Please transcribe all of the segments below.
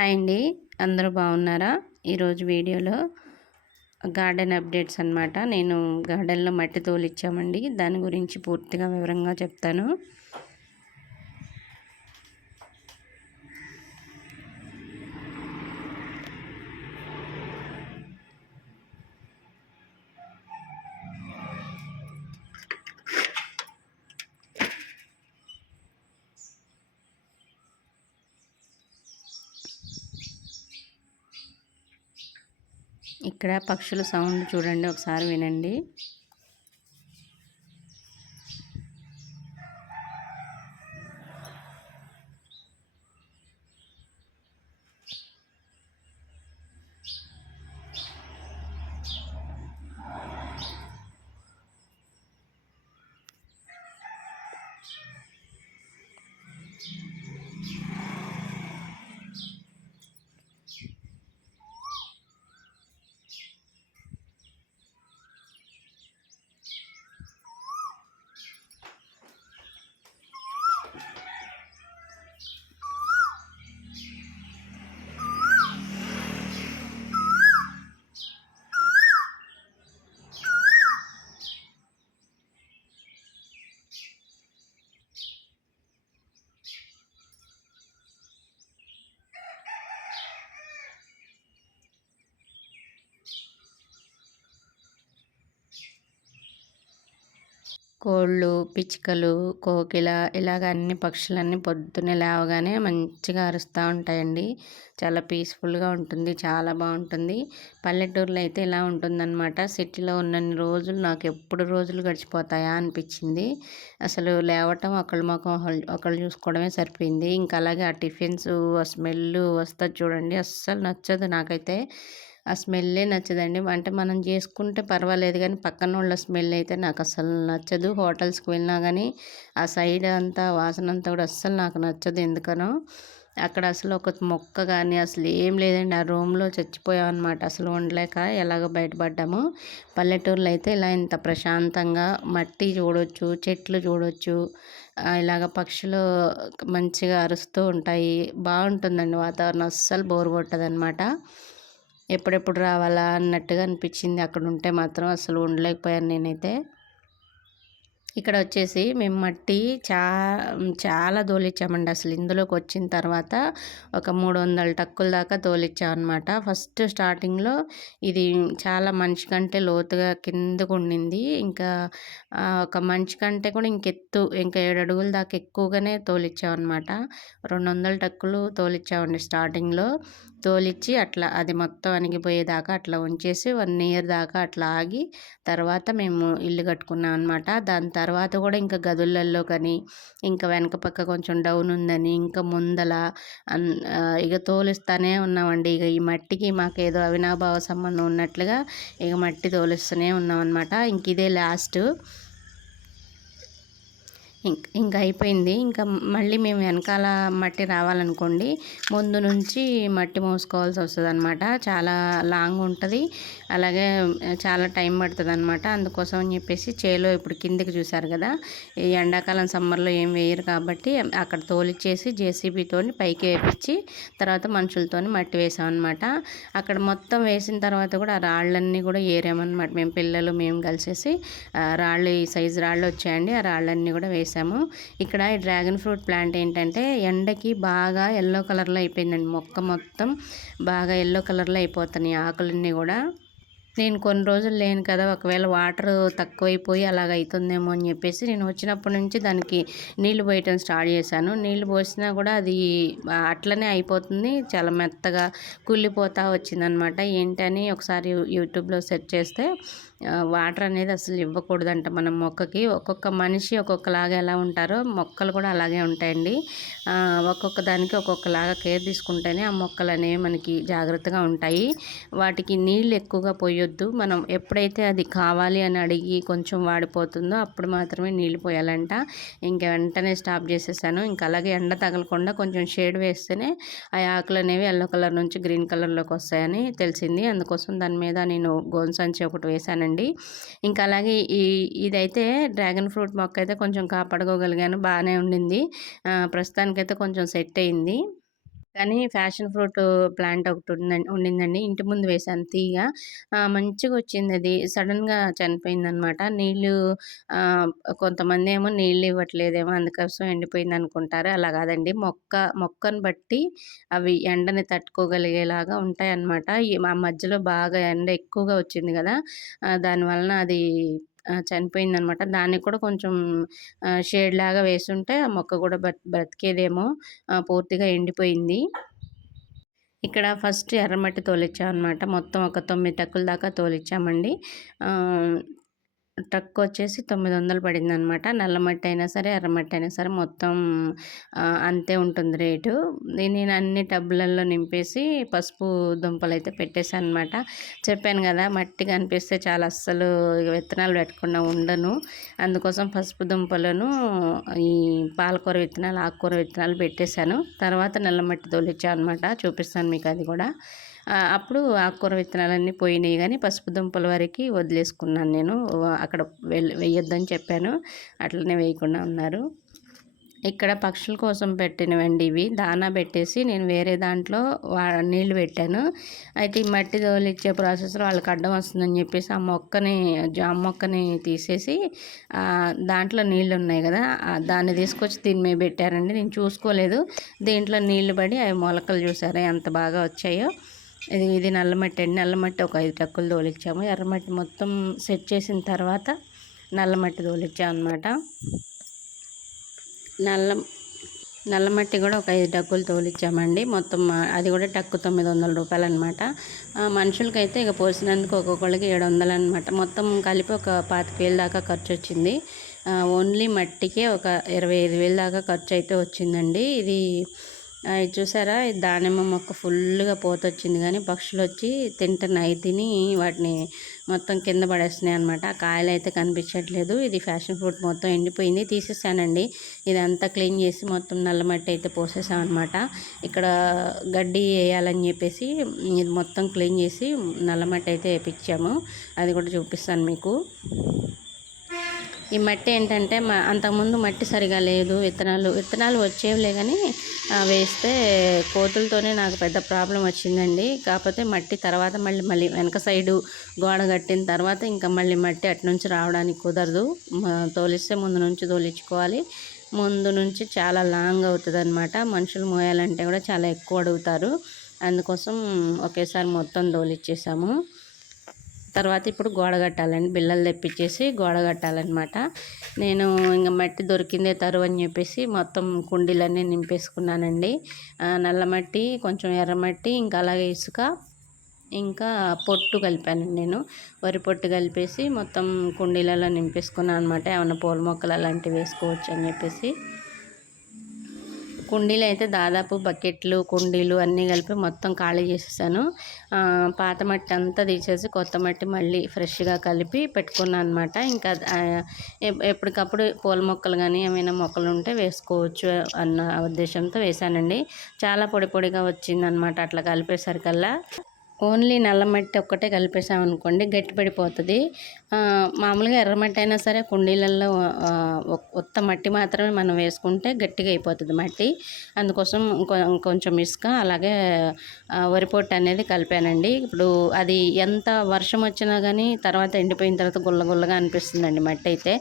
Hi అండి. అందరూ బాగున్నారా? ఈరోజు వీడియోలో గార్డెన్ అప్డేట్స్ అనమాట. నేను గార్డెన్లో మట్టి తోలిచ్చామండి. దాని గురించి పూర్తిగా వివరంగా చెప్తాను. ఇక్కడ పక్షుల సౌండ్ చూడండి, ఒకసారి వినండి. కోళ్ళు, పిచ్చుకలు, కోకిల ఇలాగ అన్ని పక్షులన్నీ పొద్దున్నే లేవగానే మంచిగా అరుస్తూ ఉంటాయండి. చాలా పీస్ఫుల్గా ఉంటుంది, చాలా బాగుంటుంది. పల్లెటూరులో అయితే ఇలా ఉంటుందన్నమాట. సిటీలో ఉన్నన్ని రోజులు నాకు ఎప్పుడు రోజులు గడిచిపోతాయా అనిపించింది. అసలు లేవటం, ఒకళ్ళ ముఖం ఒకళ్ళు చూసుకోవడమే సరిపోయింది. ఇంకా అలాగే ఆ టిఫిన్స్, ఆ స్మెల్ వస్తుంది చూడండి, అస్సలు నచ్చదు నాకైతే. ఆ స్మెల్లే నచ్చదండి. అంటే మనం చేసుకుంటే పర్వాలేదు కానీ పక్కనోళ్ళ స్మెల్ అయితే నాకు అస్సలు నచ్చదు. హోటల్స్కి వెళ్ళినా కానీ ఆ సైడ్ అంతా వాసన అంతా కూడా అస్సలు నాకు నచ్చదు ఎందుకనో. అక్కడ అసలు ఒక మొక్క కానీ అసలు ఏం లేదండి. ఆ రూమ్లో చచ్చిపోయామన్నమాట. అసలు ఉండలేక ఎలాగో బయటపడ్డాము. పల్లెటూరులో అయితే ఇలా ఇంత ప్రశాంతంగా మట్టి చూడొచ్చు, చెట్లు చూడొచ్చు, ఇలాగ పక్షులు మంచిగా అరుస్తూ ఉంటాయి. బాగుంటుందండి వాతావరణం, అస్సలు బోర్ కొట్టదనమాట. ఎప్పుడెప్పుడు రావాలా అన్నట్టుగా అనిపించింది. అక్కడ ఉంటే మాత్రం అసలు ఉండలేకపోయాను నేనైతే. ఇక్కడ వచ్చేసి మేము మట్టి చాలా తోలిచ్చామండి. అసలు ఇందులోకి వచ్చిన తర్వాత ఒక 300 టక్కుల దాకా తోలిచ్చామన్నమాట. ఫస్ట్ స్టార్టింగ్లో ఇది చాలా మనిషి కంటే లోతుగా కిందకు ఉండింది. ఇంకా ఒక మనిషి కంటే కూడా ఇంకా 7 అడుగుల దాకా ఎక్కువగానే తోలిచ్చామన్నమాట. 200 టక్కులు తోలిచ్చామండి స్టార్టింగ్లో. తోలిచ్చి అట్లా అది మొత్తం అణిగిపోయేదాకా అట్లా ఉంచేసి 1 ఇయర్ దాకా అట్లా ఆగి తర్వాత మేము ఇల్లు కట్టుకున్నాం అనమాట. దాని తర్వాత కూడా ఇంకా గదులల్లో కానీ, ఇంకా వెనక పక్క కొంచెం డౌన్ ఉందని ఇంకా ముందల ఇక తోలిస్తూనే ఉన్నామండి. ఇక ఈ మట్టికి మాకేదో అవినాభావ సంబంధం ఉన్నట్లుగా ఇక మట్టి తోలిస్తూనే ఉన్నాం అనమాట. ఇంక ఇదే లాస్ట్. ఇంకా అయిపోయింది. ఇంకా మళ్ళీ మేము వెనకాల మట్టి రావాలనుకోండి, ముందు నుంచి మట్టి మోసుకోవాల్సి వస్తుంది అనమాట. చాలా లాంగ్ ఉంటుంది, అలాగే చాలా టైం పడుతుంది అనమాట. అందుకోసం అని చెప్పేసి చేలో ఇప్పుడు కిందికి చూసారు కదా, ఈ ఎండాకాలం సమ్మర్లో ఏం వేయరు కాబట్టి అక్కడ తోలిచ్చేసి జేసీబీతో పైకి వేపించి తర్వాత మనుషులతో మట్టి వేసామన్నమాట. అక్కడ మొత్తం వేసిన తర్వాత కూడా ఆ రాళ్ళన్నీ కూడా ఏరామన్నమాట. మేము కలిసేసి రాళ్ళు, ఈ సైజు రాళ్ళు వచ్చాయండి, ఆ రాళ్ళన్నీ కూడా వేసాము. ఇక్కడ ఈ డ్రాగన్ ఫ్రూట్ ప్లాంట్ ఏంటంటే ఎండకి బాగా ఎల్లో కలర్లో అయిపోయిందండి. మొక్క మొత్తం బాగా ఎల్లో కలర్లో అయిపోతున్నాయి ఆకులన్నీ కూడా. నేను కొన్ని రోజులు లేను కదా, ఒకవేళ వాటర్ తక్కువైపోయి అలాగ అవుతుందేమో అని చెప్పేసి నేను వచ్చినప్పటి నుంచి దానికి నీళ్లు పోయటం స్టార్ట్ చేశాను. నీళ్లు పోసినా కూడా అది అట్లనే అయిపోతుంది, చాలా మెత్తగా కుళ్ళిపోతూ వచ్చిందనమాట. ఏంటని ఒకసారి యూట్యూబ్లో సెర్చ్ చేస్తే వాటర్ అనేది అసలు ఇవ్వకూడదంట మనం మొక్కకి. ఒక్కొక్క మనిషి ఒక్కొక్కలాగా ఎలా ఉంటారో మొక్కలు కూడా అలాగే ఉంటాయండి. ఒక్కొక్క దానికి ఒక్కొక్కలాగా కేర్ తీసుకుంటేనే ఆ మొక్కలు అనేవి మనకి జాగ్రత్తగా ఉంటాయి. వాటికి నీళ్ళు ఎక్కువగా పోయొద్దు. మనం ఎప్పుడైతే అది కావాలి అని అడిగి కొంచెం వాడిపోతుందో అప్పుడు మాత్రమే నీళ్ళు పోయాలంట. ఇంకా వెంటనే స్టాప్ చేసేసాను. ఇంకా అలాగే ఎండ తగలకుండా కొంచెం షేడ్ వేస్తేనే ఆ ఆకులు అనేవి ఎల్లో కలర్ నుంచి గ్రీన్ కలర్లోకి వస్తాయని తెలిసింది. అందుకోసం దాని మీద నేను గోను సంచి ఒకటి వేసానండి. ఇంకా అలాగే ఇదైతే డ్రాగన్ ఫ్రూట్ మొక్క అయితే కొంచెం కాపాడుకోగలిగాను, బాగానే ఉండింది. ప్రస్తుతానికైతే కొంచెం సెట్ అయింది. కానీ ఫ్యాషన్ ఫ్రూట్ ప్లాంట్ ఒకటి ఉండిందండి. ఇంటి ముందు వేశాను తీగ. మంచిగొచ్చిందది. సడెన్‌గా చనిపోయిందనమాట. నీళ్ళు ఆహ్, కొంతమందేమో నీళ్ళు ఇవ్వట్లేదేమో అందుకోసం ఎండిపోయిందనుకుంటారు. అలా కాదండి. మొక్కను బట్టి అవి ఎండని తట్టుకోగలిగేలాగా ఉంటాయన్నమాట. మా మధ్యలో బాగా ఎండ ఎక్కువగా వచ్చింది గదా! దాని వలన అది చనిపోయిందనమాట. దానికి కూడా కొంచెం షేడ్‌లాగా వేసుంటే ఆ మొక్క కూడా బ్రతికేదేమో. పూర్తిగా ఎండిపోయింది. ఇక్కడ ఫస్ట్ ఎర్రమట్టి తోలిచ్చామనమాట. మొత్తం ఒక 9 టక్కుల దాకా తోలిచ్చామండి. ఆహ్, ట్రక్కొచ్చేసి 900 పడిందనమాట. నల్ల మట్టి అయినా సరే, ఎర్రమట్టి అయినా సరే మొత్తం అంతే ఉంటుంది రేటు. నేను అన్ని టబ్బులలో నింపేసి పసుపు దుంపలైతే పెట్టేసాననమాట. చెప్పాను గదా! మట్టి కనిపిస్తే చాలా అస్సలు విత్తనాలు పెట్టకుండా ఉండను. అందుకోసం పసుపు దుంపలను, ఈ పాలకూర విత్తనాలు, ఆకుకూర విత్తనాలు పెట్టేశాను. తర్వాత నల్ల మట్టి తోలిచ్చా అనమాట. చూపిస్తాను మీకు అది కూడా. అప్పుడు ఆకుకూర విత్తనాలన్నీ పోయినాయి గానీ, పసుపు దుంపల వరకి వదిలేసుకున్నాను నేను. అక్కడ వెయ్యొద్దని చెప్పాను. అట్లనే వేయకుండా ఉన్నారు. ఇక్కడ పక్షుల కోసం పెట్టినవండి ఇవి. దానా పెట్టేసి నేను వేరే దాంట్లో నీళ్లు పెట్టాను. అయితే ఈ మట్టి తోలిచ్చే ప్రాసెస్‌లో వాళ్ళకి అడ్డం వస్తుందని చెప్పేసి జామ మొక్కని తీసేసి దాంట్లో నీళ్లున్నాయి గదా! దాన్ని తీసుకొచ్చి దీని మీద పెట్టారండి. నేను చూసుకోలేదు. దీంట్లో నీళ్లు పడి అవి మొలకలు చూసారా ఎంత బాగా వచ్చాయో. ఇది నల్లమట్టి అండి. నల్లమట్టి ఒక 5 ట్రక్కులు తోలిచ్చాము. ఎర్రమట్టి మొత్తం సెట్ చేసిన తర్వాత నల్లమట్టి తోలిచ్చాం అనమాట. నల్ల నల్లమట్టి కూడా ఒక 5 డక్కులు తోలిచ్చామండి. మొత్తం అది కూడా టక్కు రూ. 900 అనమాట. మనుషులకైతే ఇక పోసినందుకు ఒక్కొక్కళ్ళకి 700 అనమాట. మొత్తం కలిపి ఒక 25,000 దాకా ఖర్చొచ్చింది. ఓన్లీ మట్టికే ఒక 25,000 దాకా ఖర్చు అయితే వచ్చిందండి. ఇది చూసారా, దానిమ్మ మొక్క ఫుల్గా పోతొచ్చింది కానీ పక్షులు వచ్చి తింటున్నాయి. తిని వాటిని మొత్తం కింద పడేస్తున్నాయి అనమాట. ఆ కాయలు అయితే కనిపించట్లేదు. ఇది ఫ్యాషన్ ఫ్రూట్ మొత్తం ఎండిపోయింది. తీసేసానండి. ఇదంతా క్లీన్ చేసి మొత్తం నల్ల మట్టి అయితే పోసేసాం అనమాట. ఇక్కడ గడ్డి వేయాలని చెప్పేసి ఇది మొత్తం క్లీన్ చేసి నల్ల మట్టి అయితే వేపించాము. అది కూడా చూపిస్తాను మీకు. ఈ మట్టి ఏంటంటే అంతకుముందు మట్టి సరిగా లేదు. విత్తనాలు వచ్చేవిలే కానీ వేస్తే కోతులతోనే నాకు పెద్ద ప్రాబ్లం వచ్చిందండి. కాకపోతే మట్టి తర్వాత మళ్ళీ వెనక సైడు గోడ కట్టిన తర్వాత ఇంకా మళ్ళీ మట్టి అటునుంచి రావడానికి కుదరదు. తోలిస్తే ముందు నుంచి తోలించుకోవాలి. ముందు నుంచి చాలా లాంగ్ అవుతుంది అనమాట. మనుషులు మోయాలంటే కూడా చాలా ఎక్కువ అడుగుతారు. అందుకోసం ఒకేసారి మొత్తం తోలిచ్చేసాము. తర్వాత ఇప్పుడు గోడ కట్టాలండి. బిళ్ళలు తెప్పించేసి గోడ కట్టాలన్నమాట. నేను ఇంకా మట్టి దొరికిందే తరువు అని చెప్పేసి మొత్తం కుండీలన్నీ నింపేసుకున్నానండి. నల్ల మట్టి, కొంచెం ఎర్రమట్టి, ఇంకా అలాగే ఇసుక, ఇంకా పొట్టు కలిపాను నేను. వరి పొట్టు కలిపేసి మొత్తం కుండీలలో నింపేసుకున్నాను అనమాట. ఏమైనా పూల మొక్కలు అలాంటివి వేసుకోవచ్చు అని చెప్పేసి. కుండీలు అయితే దాదాపు బకెట్లు, కుండీలు అన్నీ కలిపి మొత్తం ఖాళీ చేసేసాను. పాత మట్టి అంతా తీసేసి కొత్త మట్టి మళ్ళీ ఫ్రెష్గా కలిపి పెట్టుకున్నాను అనమాట. ఇంకా ఎప్పటికప్పుడు పూల మొక్కలు కానీ ఏమైనా మొక్కలు ఉంటే వేసుకోవచ్చు అన్న ఉద్దేశంతో వేశానండి. చాలా పొడి పొడిగా వచ్చిందనమాట అట్లా కలిపేసరికల్లా. ఓన్లీ నల్ల మట్టి ఒక్కటే కలిపేసామనుకోండి గట్టిపడిపోతుంది. మామూలుగా ఎర్రమట్టి అయినా సరే కుండీలలో ఉత్త మట్టి మాత్రమే మనం వేసుకుంటే గట్టిగా అయిపోతుంది మట్టి. అందుకోసం కొంచెం ఇసుక అలాగే వరి పొట్టు అనేది కలిపానండి. ఇప్పుడు అది ఎంత వర్షం వచ్చినా కానీ తర్వాత ఎండిపోయిన తర్వాత గుల్లగుల్లగా అనిపిస్తుందండి మట్టి అయితే.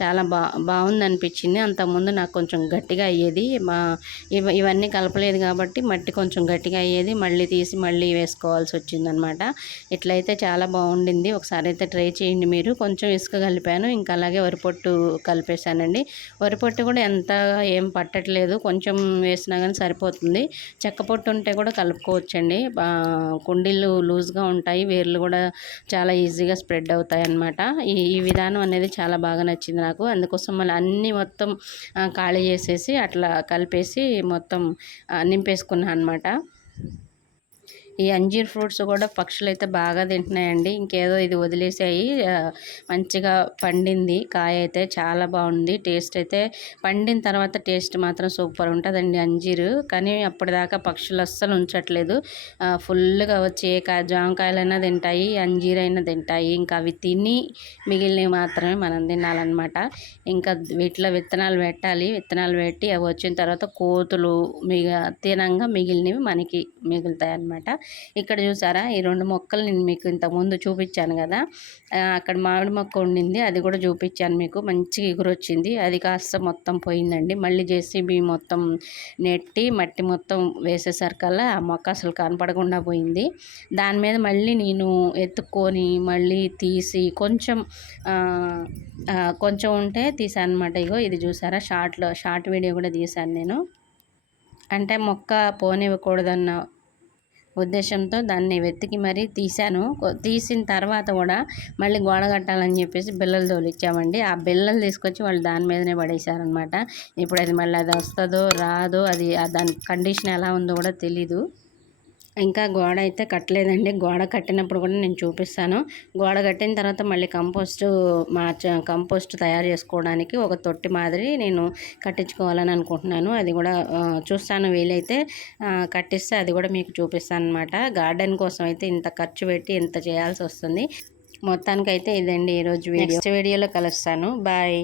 చాలా బాగుంది అనిపించింది. అంతకుముందు నాకు కొంచెం గట్టిగా అయ్యేది. ఇవన్నీ కలపలేదు కాబట్టి మట్టి కొంచెం గట్టిగా అయ్యేది. మళ్ళీ తీసి మళ్ళీ వేసుకోవాల్సి వచ్చిందనమాట. ఇట్లయితే చాలా బాగుండింది. ఒకసారి అయితే ట్రై చేయండి మీరు. కొంచెం ఇసుక కలిపాను. ఇంకా అలాగే వరిపొట్టు కలిపేశానండి. వరిపొట్టు కూడా ఎంత ఏం పట్టట్లేదు. కొంచెం వేసినా కానీ సరిపోతుంది. చెక్క పొట్టు ఉంటే కూడా కలుపుకోవచ్చండి. కుండీలు లూజ్గా ఉంటాయి. వేర్లు కూడా చాలా ఈజీగా స్ప్రెడ్ అవుతాయి అన్నమాట. ఈ విధానం అనేది చాలా బాగా నచ్చింది నాకు. అందుకోసం మళ్ళీ అన్నీ మొత్తం ఖాళీ చేసేసి అట్లా కలిపేసి మొత్తం నింపేసుకున్నాను అనమాట. ఈ అంజీర్ ఫ్రూట్స్ కూడా పక్షులైతే బాగా తింటున్నాయండి. ఇంకేదో ఇది వదిలేసాయి. మంచిగా పండింది కాయ అయితే చాలా బాగుంది. టేస్ట్ అయితే పండిన తర్వాత టేస్ట్ మాత్రం సూపర్ ఉంటుందండి అంజీరు. కానీ అప్పటిదాకా పక్షులు అస్సలు ఉంచట్లేదు. ఫుల్గా వచ్చి జామకాయలైనా తింటాయి, అంజీరైనా తింటాయి. ఇంకా అవి తిని మిగిలినవి మాత్రమే మనం తినాలన్నమాట. ఇంకా వీటిలో విత్తనాలు పెట్టాలి. విత్తనాలు పెట్టి అవి వచ్చిన తర్వాత కోతులు తినంగా మిగిలినవి మనకి మిగులుతాయి అన్నమాట. ఇక్కడ చూసారా ఈ 2 మొక్కలు నేను మీకు ఇంతకుముందు చూపించాను కదా. అక్కడ మామిడి మొక్క ఉండింది, అది కూడా చూపించాను మీకు. మంచిగా ఎగురొచ్చింది, అది కాస్త మొత్తం పోయిందండి. మళ్ళీ జేసీబీ మొత్తం నెట్టి మట్టి మొత్తం వేసేసరికల్లా ఆ మొక్క అసలు కనపడకుండా పోయింది. దాని మీద మళ్ళీ నేను ఎత్తుక్కొని మళ్ళీ తీసి కొంచెం ఉంటే తీసాను అనమాట. ఇగో ఇది చూసారా, షార్ట్ వీడియో కూడా తీశాను నేను. అంటే మొక్క పోనివ్వకూడదన్న ఉద్దేశంతో దాన్ని వెతికి మరీ తీశాను. తీసిన తర్వాత కూడా మళ్ళీ గోడ కట్టాలని చెప్పేసి బిళ్ళలు తోలిచ్చామండి. ఆ బిళ్ళలు తీసుకొచ్చి వాళ్ళు దాని మీదనే పడేశారనమాట. ఇప్పుడు అది మళ్ళీ అది వస్తుందో రాదో, అది దాని కండిషన్ ఎలా ఉందో కూడా తెలీదు. ఇంకా గోడ అయితే కట్టలేదండి. గోడ కట్టినప్పుడు కూడా నేను చూపిస్తాను. గోడ కట్టిన తర్వాత మళ్ళీ కంపోస్ట్ తయారు చేసుకోవడానికి ఒక తొట్టి మాదిరి నేను కట్టించుకోవాలని అనుకుంటున్నాను. అది కూడా చూస్తాను, వీలైతే కట్టిస్తే అది కూడా మీకు చూపిస్తాను అనమాట. గార్డెన్ కోసం అయితే ఇంత ఖర్చు పెట్టి ఇంత చేయాల్సి వస్తుంది. మొత్తానికైతే ఇదండి ఈరోజు వీడియో. నెక్స్ట్ వీడియోలో కలుస్తాను. బాయ్.